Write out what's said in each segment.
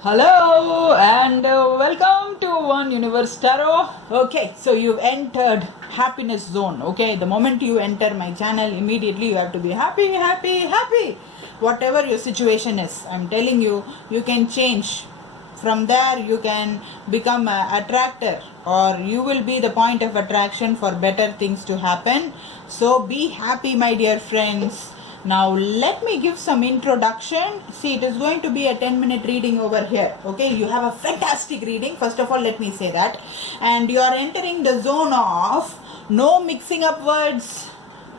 Hello and welcome to One Universe Tarot. Okay, so you've entered happiness zone. Okay, the moment you enter my channel, immediately you have to be happy, happy, happy. Whatever your situation is, I'm telling you, you can change. From there, you can become an attractor, or you will be the point of attraction for better things to happen. So be happy, my dear friends. Now let me give some introduction. See, it is going to be a 10-minute reading over here. Okay, you have a fantastic reading. First of all, let me say that. And you are entering the zone of no mixing up words,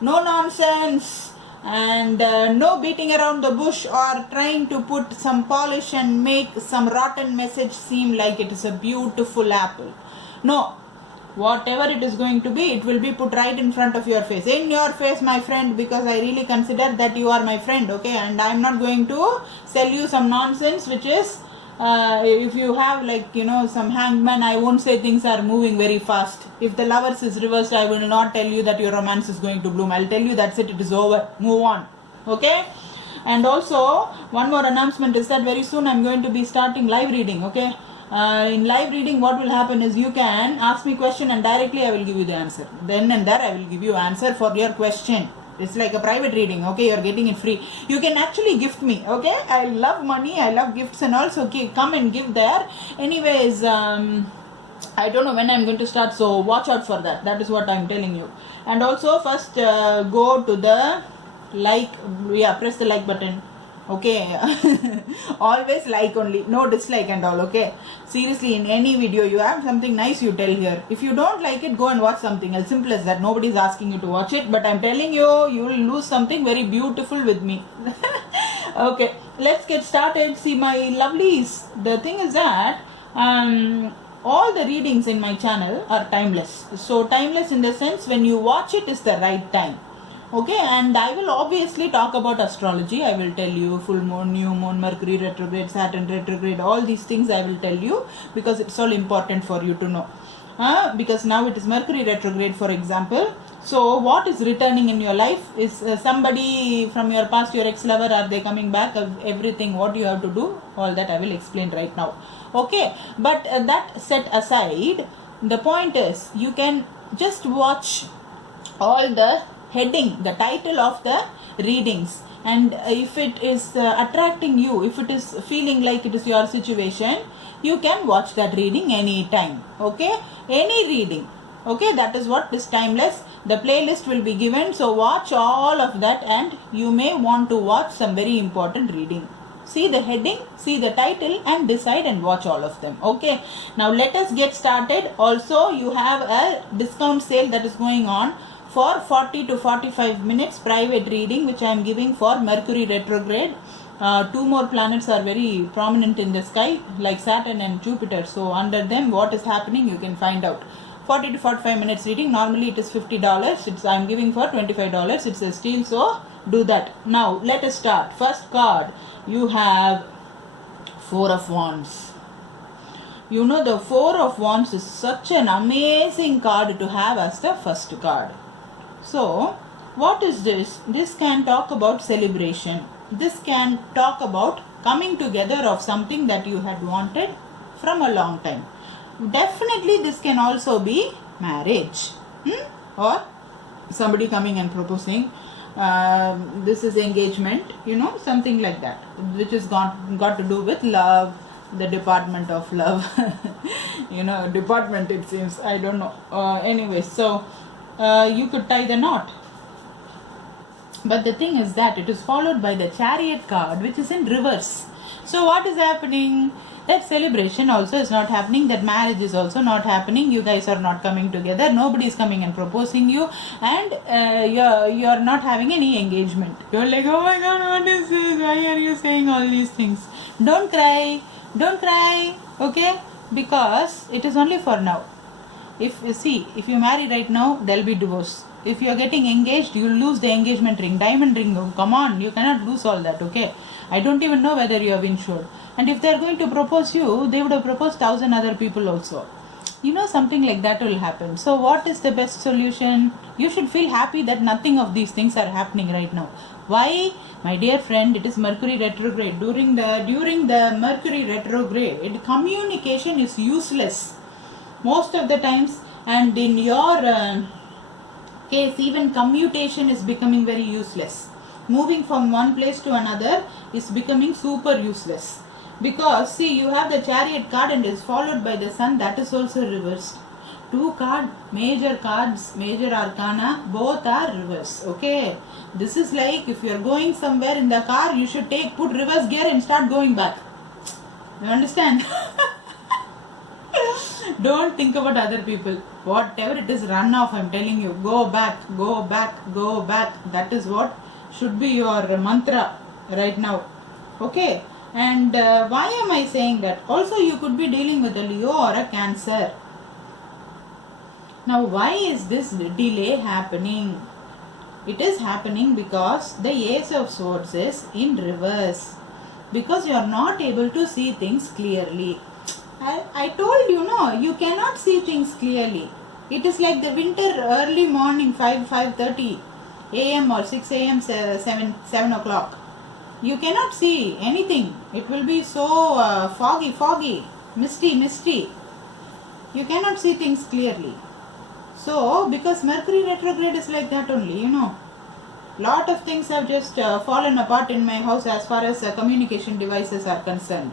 no nonsense, and no beating around the bush or trying to put some polish and make some rotten message seem like it is a beautiful apple. No, whatever it is going to be, it will be put right in front of your face, in your face, my friend, because I really consider that you are my friend. Okay, and I'm not going to sell you some nonsense which is if you have, like, some hangman, I won't say things are moving very fast. If the lovers is reversed, I will not tell you that your romance is going to bloom. I'll tell you that's it is over, move on. Okay, and also one more announcement is that very soon I'm going to be starting live reading. Okay, in live reading, what will happen is you can ask me question and directly I will give you the answer. Then and there I will give you answer for your question. It's like a private reading. Okay, you're getting it free. You can actually gift me. Okay, I love money, I love gifts, and also come and give there. Anyways, I don't know when I'm going to start, so watch out for that. That is what I'm telling you. And also first go to the press the like button. Okay, always like only, no dislike and all. Okay, seriously, in any video you have something nice, you tell here. If you don't like it, go and watch something else. Simple as that. Nobody's asking you to watch it, but I'm telling you, you will lose something very beautiful with me. Okay, let's get started. See, my lovelies, the thing is that all the readings in my channel are timeless. So timeless in the sense, when you watch it is the right time. Okay, and I will obviously talk about astrology. I will tell you full moon, new moon, Mercury retrograde, Saturn retrograde, all these things I will tell you, because it's all important for you to know. Because now it is Mercury retrograde, for example. So what is returning in your life is somebody from your past, your ex-lover, are they coming back, everything, what you have to do, all that I will explain right now. Okay, but that set aside, the point is you can just watch all the heading, the title of the readings, and if it is attracting you, if it is feeling like it is your situation, you can watch that reading anytime. Okay, any reading. Okay, that is what is timeless. The playlist will be given, so watch all of that, and you may want to watch some very important reading. See the heading, see the title, and decide and watch all of them. Okay, now let us get started. Also, you have a discount sale that is going on for 40 to 45 minutes private reading, which I am giving for Mercury retrograde. Two more planets are very prominent in the sky, like Saturn and Jupiter. So under them, what is happening, you can find out. 40 to 45 minutes reading. Normally it is $50. I am giving for $25. It's a steal, so do that. Now let us start. First card, you have Four of Wands. You know, the Four of Wands is such an amazing card to have as the first card. So, what is this? This can talk about celebration. This can talk about coming together of something that you had wanted from a long time. Definitely this can also be marriage. Or somebody coming and proposing. This is engagement, something like that, which is got to do with love, the department of love. Department, it seems, I don't know. Anyway, so you could tie the knot. But the thing is that it is followed by the Chariot card, which is in reverse. So what is happening? That celebration also is not happening. That marriage is also not happening. You guys are not coming together. Nobody is coming and proposing you. And you're not having any engagement. You're like, oh my God, what is this? Why are you saying all these things? Don't cry. Don't cry. Okay? Because it is only for now. If you marry right now, there'll be divorce. If you are getting engaged, you'll lose the engagement ring, diamond ring. Come on, you cannot lose all that. Okay, I don't even know whether you have insured. And if they're going to propose you, they would have proposed 1,000 other people also. You know, something like that will happen. So what is the best solution? You should feel happy that nothing of these things are happening right now. Why? My dear friend, it is Mercury retrograde. During the Mercury retrograde, communication is useless most of the times, and in your case, even commutation is becoming very useless. Moving from one place to another is becoming super useless. Because see, you have the Chariot card and is followed by the Sun, that is also reversed. Two major cards, major arcana, both are reversed. Okay, this is like if you are going somewhere in the car, you should put reverse gear and start going back. You understand? Don't think about other people. Whatever it is, run off. I'm telling you, go back, go back, go back. That is what should be your mantra right now. Okay. And why am I saying that? Also, you could be dealing with a Leo or a Cancer. Now, why is this delay happening? It is happening because the Ace of Swords is in reverse. Because you are not able to see things clearly. I told you, no, you cannot see things clearly. It is like the winter early morning, 5:30 a.m. or 6 a.m., 7 o'clock. You cannot see anything. It will be so foggy, misty. You cannot see things clearly. So, because Mercury retrograde is like that only, you know. Lot of things have just fallen apart in my house as far as communication devices are concerned.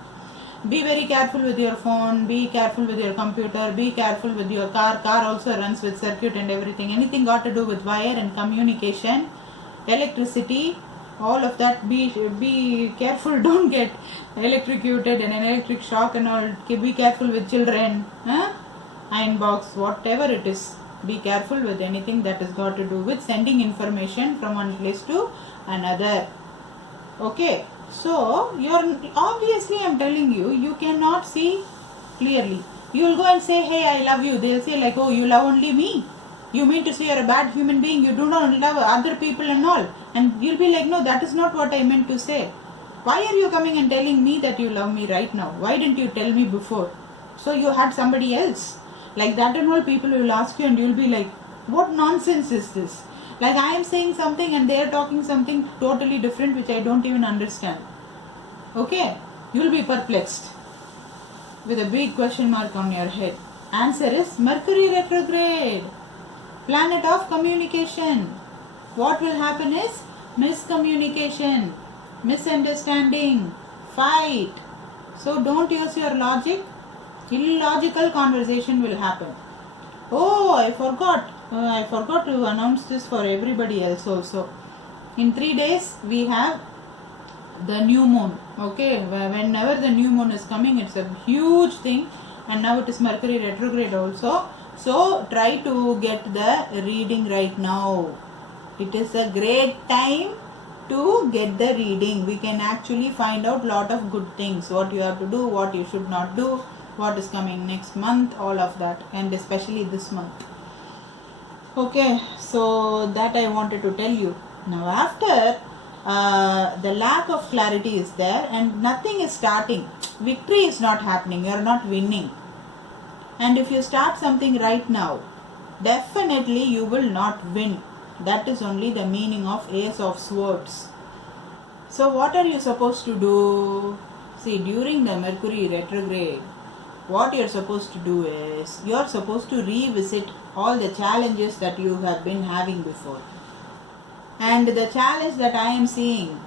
Be very careful with your phone, be careful with your computer, be careful with your car. Car also runs with circuit and everything. Anything got to do with wire and communication, electricity, all of that, be careful. Don't get electrocuted and an electric shock and all. Be careful with children, iron box, whatever it is. Be careful with anything that has got to do with sending information from one place to another. Okay. So, obviously I'm telling you, you cannot see clearly. You will go and say, hey, I love you. They'll say like, oh, you love only me. You mean to say you're a bad human being. You do not love other people and all. And you'll be like, no, that is not what I meant to say. Why are you coming and telling me that you love me right now? Why didn't you tell me before? So you had somebody else. Like that and all, people will ask you and you'll be like, what nonsense is this? Like I am saying something and they are talking something totally different which I don't even understand. Okay? You will be perplexed with a big question mark on your head. Answer is Mercury retrograde. Planet of communication. What will happen is miscommunication, misunderstanding, fight. So don't use your logic. Illogical conversation will happen. Oh, I forgot to announce this for everybody else also. In 3 days we have the new moon. Okay, whenever the new moon is coming, it's a huge thing, and now it is Mercury retrograde also. So try to get the reading right now. It is a great time to get the reading. We can actually find out lot of good things, what you have to do, what you should not do, what is coming next month, all of that, and especially this month. Okay, so that I wanted to tell you. Now after the lack of clarity is there and nothing is starting, victory is not happening, you are not winning. And if you start something right now, definitely you will not win. That is only the meaning of Ace of Swords. So what are you supposed to do? See, during the Mercury retrograde, what you are supposed to do is, you are supposed to revisit all the challenges that you have been having before. And the challenge that I am seeing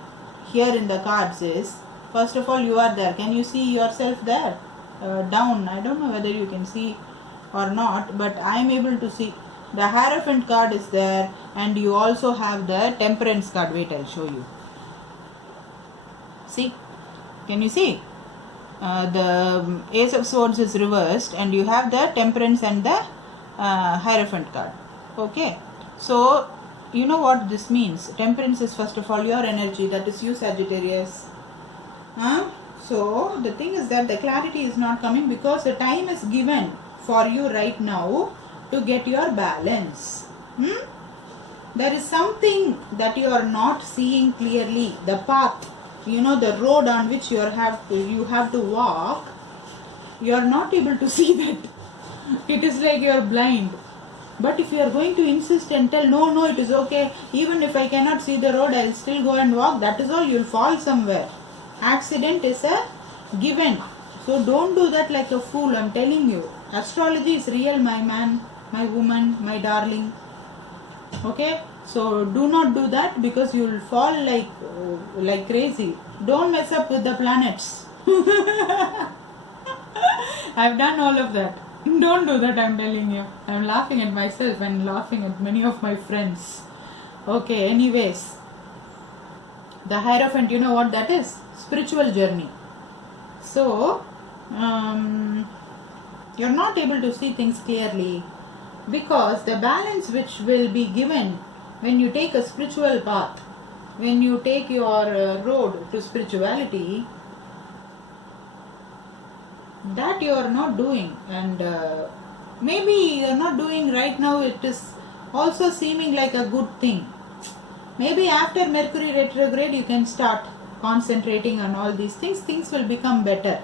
here in the cards is, first of all, you are there. Can you see yourself there? Down. I don't know whether you can see or not, but I am able to see. The Hierophant card is there, and you also have the Temperance card. Wait, I'll show you. See? Can you see? The Ace of Swords is reversed, and you have the Temperance and the Hierophant card. Okay. So, you know what this means. Temperance is first of all your energy, that is you, Sagittarius. So the thing is that the clarity is not coming because the time is given for you right now to get your balance. There is something that you are not seeing clearly. The path, you know, the road on which you have to walk, you are not able to see that. It is like you are blind. But if you are going to insist and tell, no, no, it is okay, even if I cannot see the road, I'll still go and walk, that is all, you'll fall somewhere. Accident is a given. So don't do that like a fool, I'm telling you. Astrology is real, my man, my woman, my darling. Okay? So do not do that, because you'll fall like crazy. Don't mess up with the planets. I've done all of that. Don't do that, I'm telling you. I'm laughing at myself and laughing at many of my friends. Okay, anyways. The Hierophant, you know what that is? Spiritual journey. So, you're not able to see things clearly, because the balance which will be given when you take a spiritual path, when you take your road to spirituality, that you are not doing, and maybe you are not doing right now. It is also seeming like a good thing. Maybe after Mercury retrograde you can start concentrating on all these things. Things will become better.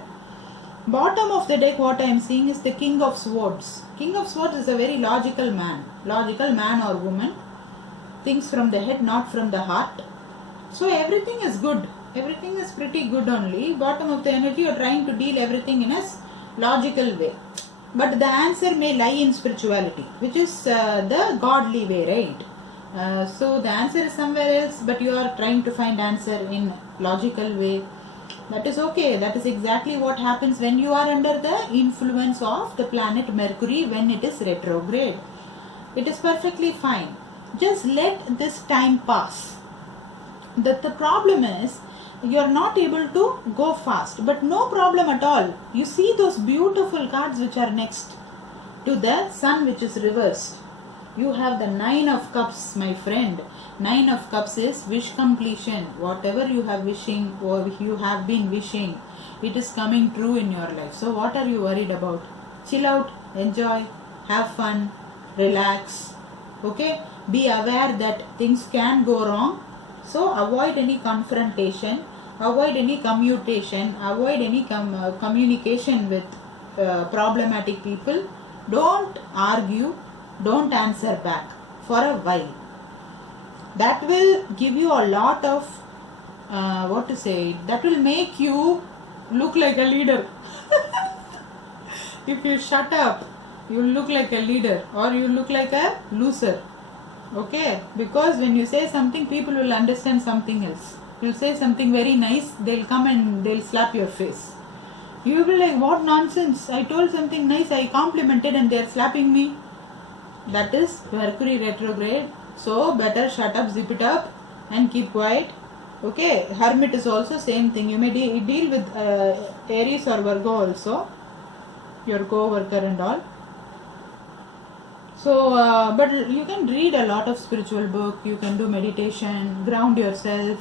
Bottom of the deck, what I am seeing is the King of Swords. King of Swords is a very logical man or woman. Thinks from the head, not from the heart. So everything is good. Everything is pretty good only. Bottom of the energy, you are trying to deal everything in a logical way. But the answer may lie in spirituality, which is the godly way, right? So the answer is somewhere else, but you are trying to find answer in logical way. That is okay. That is exactly what happens when you are under the influence of the planet Mercury when it is retrograde. It is perfectly fine. Just let this time pass. The problem is you are not able to go fast, but no problem at all. You see those beautiful cards which are next to the Sun, which is reversed. You have the Nine of Cups, my friend. Nine of Cups is wish completion. Whatever you have wishing or you have been wishing, it is coming true in your life. So what are you worried about? Chill out, enjoy, have fun, relax. Okay? Be aware that things can go wrong. So avoid any confrontation, avoid any commutation, avoid any communication with problematic people. Don't argue, don't answer back for a while. That will give you a lot of, that will make you look like a leader. If you shut up, you look like a leader or you look like a loser. Okay, because when you say something, people will understand something else. You say something very nice, they'll come and they'll slap your face. You will be like, what nonsense, I told something nice, I complimented and they're slapping me. That is Mercury retrograde. So better shut up, zip it up and keep quiet. Okay, Hermit is also same thing. You may deal with Aries or Virgo also, your co-worker and all. So, but you can read a lot of spiritual book, you can do meditation, ground yourself,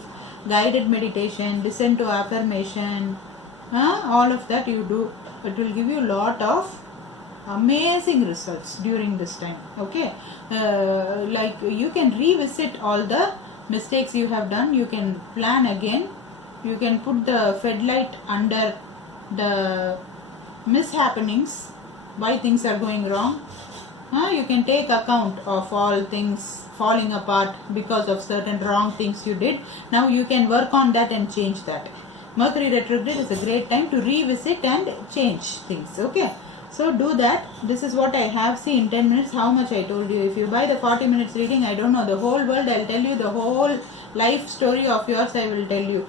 guided meditation, listen to affirmation, all of that you do. It will give you a lot of amazing results during this time. Okay, like you can revisit all the mistakes you have done, you can plan again, you can put the floodlight under the mishappenings, why things are going wrong. You can take account of all things falling apart because of certain wrong things you did. Now you can work on that and change that. Mercury retrograde is a great time to revisit and change things. Okay, so do that. This is what I have. See, in 10 minutes how much I told you. If you buy the 40 minutes reading, I don't know, the whole world, I'll tell you the whole life story of yours. I will tell you,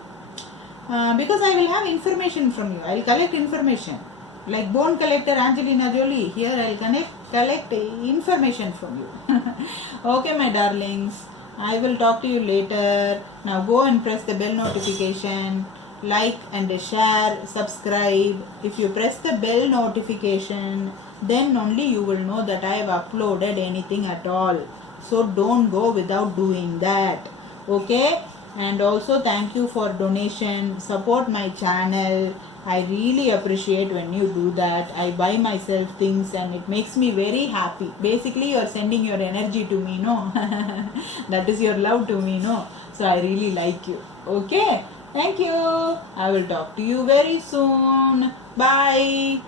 because I will have information from you. I will collect information like bone collector Angelina Jolie. Here I will collect information from you. Okay, my darlings, I will talk to you later. Now go and press the bell notification, like and share, subscribe. If you press the bell notification, then only you will know that I have uploaded anything at all. So don't go without doing that. Okay, and also thank you for donation. Support my channel. I really appreciate when you do that. I buy myself things and it makes me very happy. Basically, you are sending your energy to me, no? That is your love to me, no? So I really like you. Okay? Thank you. I will talk to you very soon. Bye.